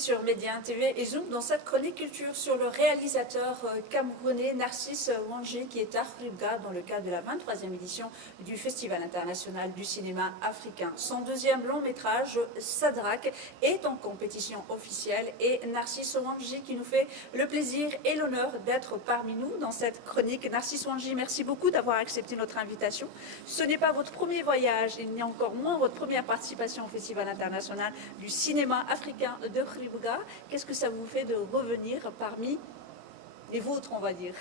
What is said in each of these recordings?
sur Média TV et Zoom dans cette chronique culture sur le réalisateur camerounais Narcisse Wanji qui est à Ribga dans le cadre de la 23e édition du Festival international du cinéma africain. Son deuxième long métrage, Sadrak, est en compétition officielle et Narcisse Wanji qui nous fait le plaisir et l'honneur d'être parmi nous dans cette chronique. Narcisse Wanji, merci beaucoup d'avoir accepté notre invitation. Ce n'est pas votre premier voyage, il n'y a encore moins votre première participation au Festival international du cinéma africain de Ribga. Qu'est-ce que ça vous fait de revenir parmi les vôtres, on va dire?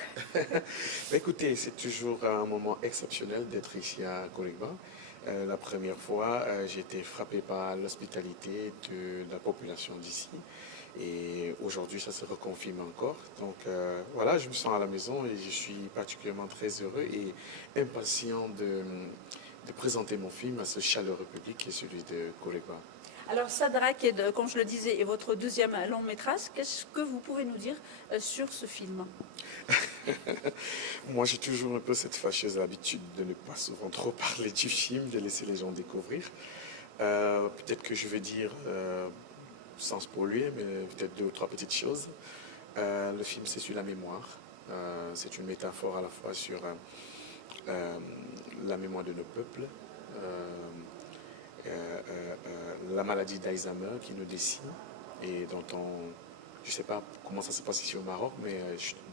Écoutez, c'est toujours un moment exceptionnel d'être ici à Ribga. La première fois, j'ai été frappé par l'hospitalité de la population d'ici. Et aujourd'hui, ça se reconfirme encore. Donc voilà, je me sens à la maison et je suis particulièrement très heureux et impatient de présenter mon film à ce chaleureux public qui est celui de Ribga. Alors Sadrak, comme je le disais, est votre deuxième long métrage. Qu'est-ce que vous pouvez nous dire sur ce film? Moi, j'ai toujours un peu cette fâcheuse habitude de ne pas souvent trop parler du film, de laisser les gens découvrir. Peut-être que je vais dire, sans spoiler, mais peut-être deux ou trois petites choses. Le film, c'est sur la mémoire. C'est une métaphore à la fois sur la mémoire de nos peuples, la maladie d'Alzheimer qui nous dessine et dont je ne sais pas comment ça se passe ici au Maroc, mais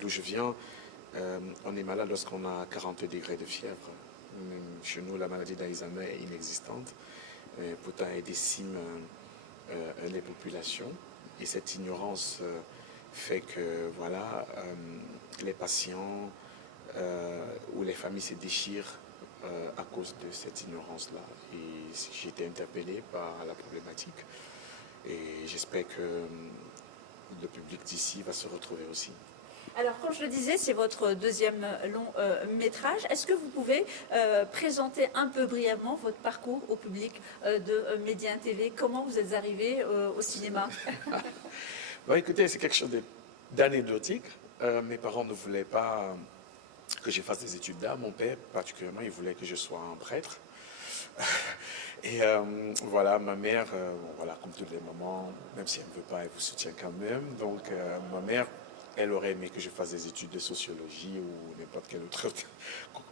d'où je viens, on est malade lorsqu'on a 40 degrés de fièvre. Chez nous, la maladie d'Alzheimer est inexistante, pourtant elle décime les populations. Et cette ignorance fait que voilà, les patients ou les familles se déchirent à cause de cette ignorance-là. Et j'ai été interpellé par la problématique. Et j'espère que le public d'ici va se retrouver aussi. Alors, comme je le disais, c'est votre deuxième long métrage. Est-ce que vous pouvez présenter un peu brièvement votre parcours au public de Média TV? Comment vous êtes arrivé au cinéma? Bon, écoutez, c'est quelque chose d'anecdotique. Mes parents ne voulaient pas que je fasse des études d'art. Mon père, particulièrement, il voulait que je sois un prêtre. Et voilà, ma mère, voilà, comme toutes les mamans, même si elle ne veut pas, elle vous soutient quand même. Donc, ma mère, elle aurait aimé que je fasse des études de sociologie ou n'importe quelle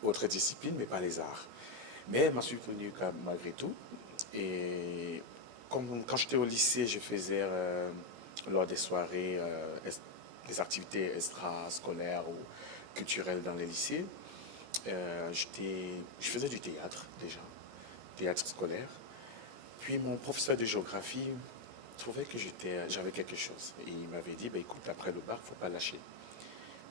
autre discipline, mais pas les arts. Mais elle m'a soutenu malgré tout. Et quand j'étais au lycée, je faisais, lors des soirées, des activités extrascolaires ou culturelles dans les lycées. Je faisais du théâtre déjà, théâtre scolaire. Puis mon professeur de géographie trouvait que j'avais quelque chose. Et il m'avait dit, bah, écoute, après le bac, il ne faut pas lâcher.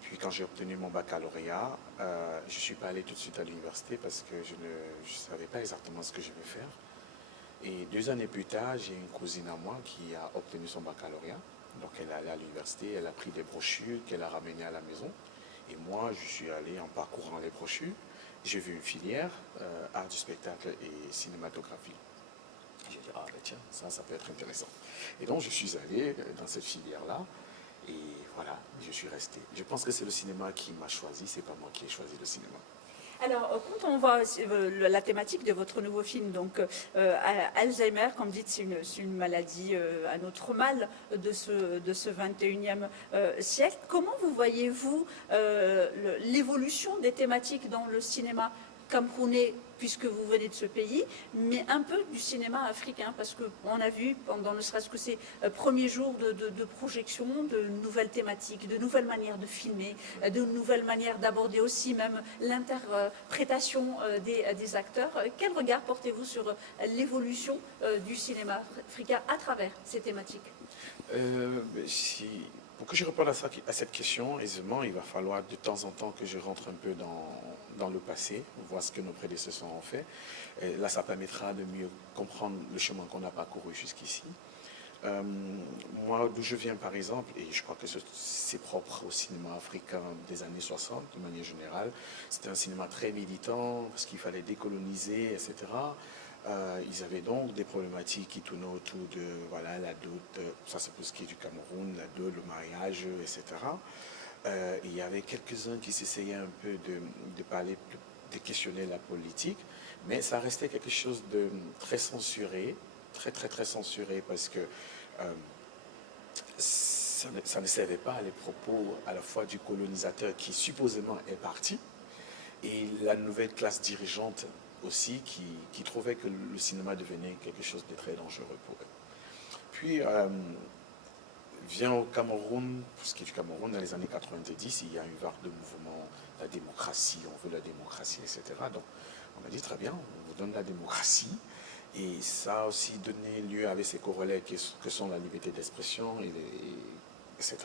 Puis quand j'ai obtenu mon baccalauréat, je ne suis pas allé tout de suite à l'université parce que je ne savais pas exactement ce que je vais faire. Et 2 années plus tard, j'ai une cousine à moi qui a obtenu son baccalauréat. Donc elle est allée à l'université, elle a pris des brochures qu'elle a ramenées à la maison. Et moi, je suis allé en parcourant les brochures. J'ai vu une filière, art du spectacle et cinématographie. J'ai dit, ah ben tiens, ça peut être intéressant. Et donc je suis allé dans cette filière-là. Et voilà, je suis resté. Je pense que c'est le cinéma qui m'a choisi, c'est pas moi qui ai choisi le cinéma. Alors, quand on voit la thématique de votre nouveau film, donc Alzheimer, comme dites, c'est une maladie, un autre mal de ce 21e siècle. Comment vous voyez-vous l'évolution des thématiques dans le cinéma camerounais, puisque vous venez de ce pays, mais un peu du cinéma africain, parce qu'on a vu pendant ne serait-ce que ces premiers jours de projection, de nouvelles thématiques, de nouvelles manières de filmer, de nouvelles manières d'aborder aussi même l'interprétation des acteurs. Quel regard portez-vous sur l'évolution du cinéma africain à travers ces thématiques? Pour que je réponde à cette question aisément, il va falloir de temps en temps que je rentre un peu dans le passé, voir ce que nos prédécesseurs ont fait. Et là, ça permettra de mieux comprendre le chemin qu'on a parcouru jusqu'ici. Moi, d'où je viens, par exemple, et je crois que c'est propre au cinéma africain des années 60, de manière générale, c'était un cinéma très militant, parce qu'il fallait décoloniser, etc. Ils avaient donc des problématiques qui tournaient autour de voilà, la dot, ça c'est pour ce qui est du Cameroun, la dot, le mariage, etc. Il y avait quelques-uns qui s'essayaient un peu de parler, de questionner la politique, mais ça restait quelque chose de très censuré, très censuré, parce que ça ne servait pas les propos à la fois du colonisateur qui supposément est parti et la nouvelle classe dirigeante aussi qui trouvait que le cinéma devenait quelque chose de très dangereux pour eux. Puis vient au Cameroun, pour ce qui est du Cameroun, dans les années 90, il y a une vague de mouvement, la démocratie, on veut la démocratie, etc. Donc on a dit très bien, on vous donne la démocratie. Et ça a aussi donné lieu avec ses corollaires que sont la liberté d'expression, etc.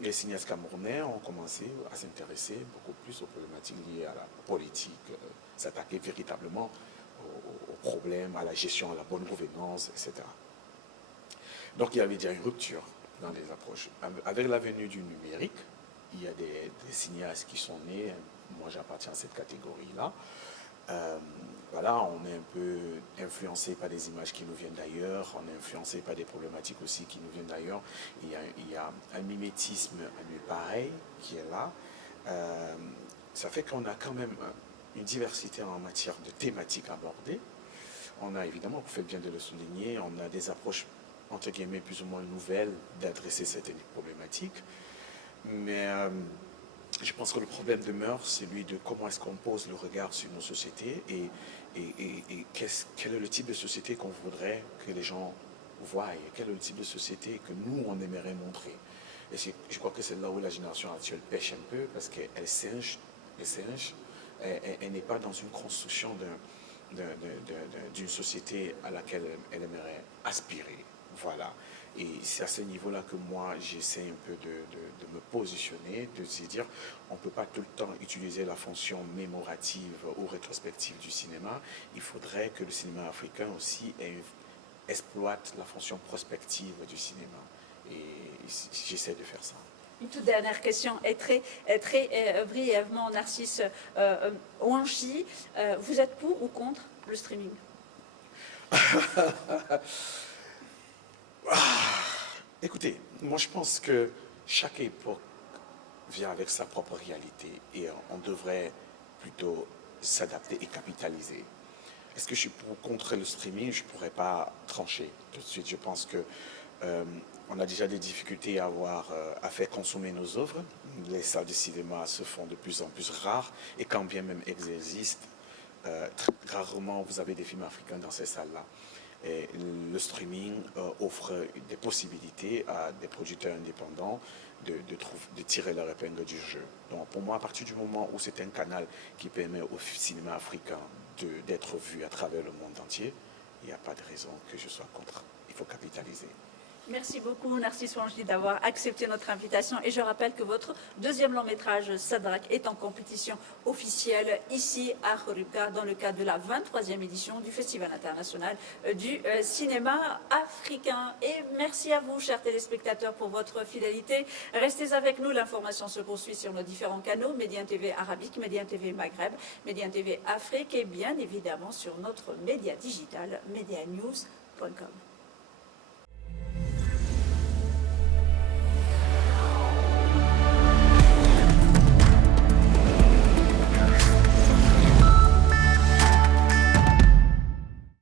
Les cinéastes camerounais ont commencé à s'intéresser beaucoup plus aux problématiques liées à la politique, s'attaquer véritablement aux problèmes, à la gestion, à la bonne gouvernance, etc. Donc il y avait déjà une rupture dans les approches. Avec la venue du numérique, il y a des cinéastes qui sont nés, moi j'appartiens à cette catégorie-là. Voilà, on est un peu influencé par des images qui nous viennent d'ailleurs, on est influencé par des problématiques aussi qui nous viennent d'ailleurs. Il y a un mimétisme à lui pareil qui est là. Ça fait qu'on a quand même une diversité en matière de thématiques abordées. On a évidemment, vous faites bien de le souligner, on a des approches entre guillemets plus ou moins nouvelles d'adresser certaines problématiques. Mais je pense que le problème demeure celui de comment est-ce qu'on pose le regard sur nos sociétés et quel est le type de société qu'on voudrait que les gens voient, quel est le type de société que nous, on aimerait montrer. Et je crois que c'est là où la génération actuelle pêche un peu parce qu'elle singe, elle n'est pas dans une construction d'une société à laquelle elle aimerait aspirer. Voilà. Et c'est à ce niveau-là que moi, j'essaie un peu de me positionner, de se dire, on ne peut pas tout le temps utiliser la fonction mémorative ou rétrospective du cinéma. Il faudrait que le cinéma africain aussi exploite la fonction prospective du cinéma. Et j'essaie de faire ça. Une toute dernière question, très brièvement, Narcisse Ouanchi, vous êtes pour ou contre le streaming? Écoutez, moi je pense que chaque époque vient avec sa propre réalité et on devrait plutôt s'adapter et capitaliser. Est-ce que je suis pour ou contre le streaming? Je ne pourrais pas trancher tout de suite. Je pense que on a déjà des difficultés à faire consommer nos œuvres. Les salles de cinéma se font de plus en plus rares et quand bien même elles existent, très rarement vous avez des films africains dans ces salles-là. Et le streaming offre des possibilités à des producteurs indépendants de tirer leur épingle du jeu. Donc pour moi, à partir du moment où c'est un canal qui permet au cinéma africain d'être vu à travers le monde entier, il n'y a pas de raison que je sois contre. Il faut capitaliser. Merci beaucoup, Narcisse Ouanchi, d'avoir accepté notre invitation. Et je rappelle que votre deuxième long métrage, Sadrak, est en compétition officielle ici à Khouribga dans le cadre de la 23e édition du Festival international du cinéma africain. Et merci à vous, chers téléspectateurs, pour votre fidélité. Restez avec nous, l'information se poursuit sur nos différents canaux, Médien TV Arabique, Médien TV Maghreb, Médien TV Afrique et bien évidemment sur notre média digital, medianews.com.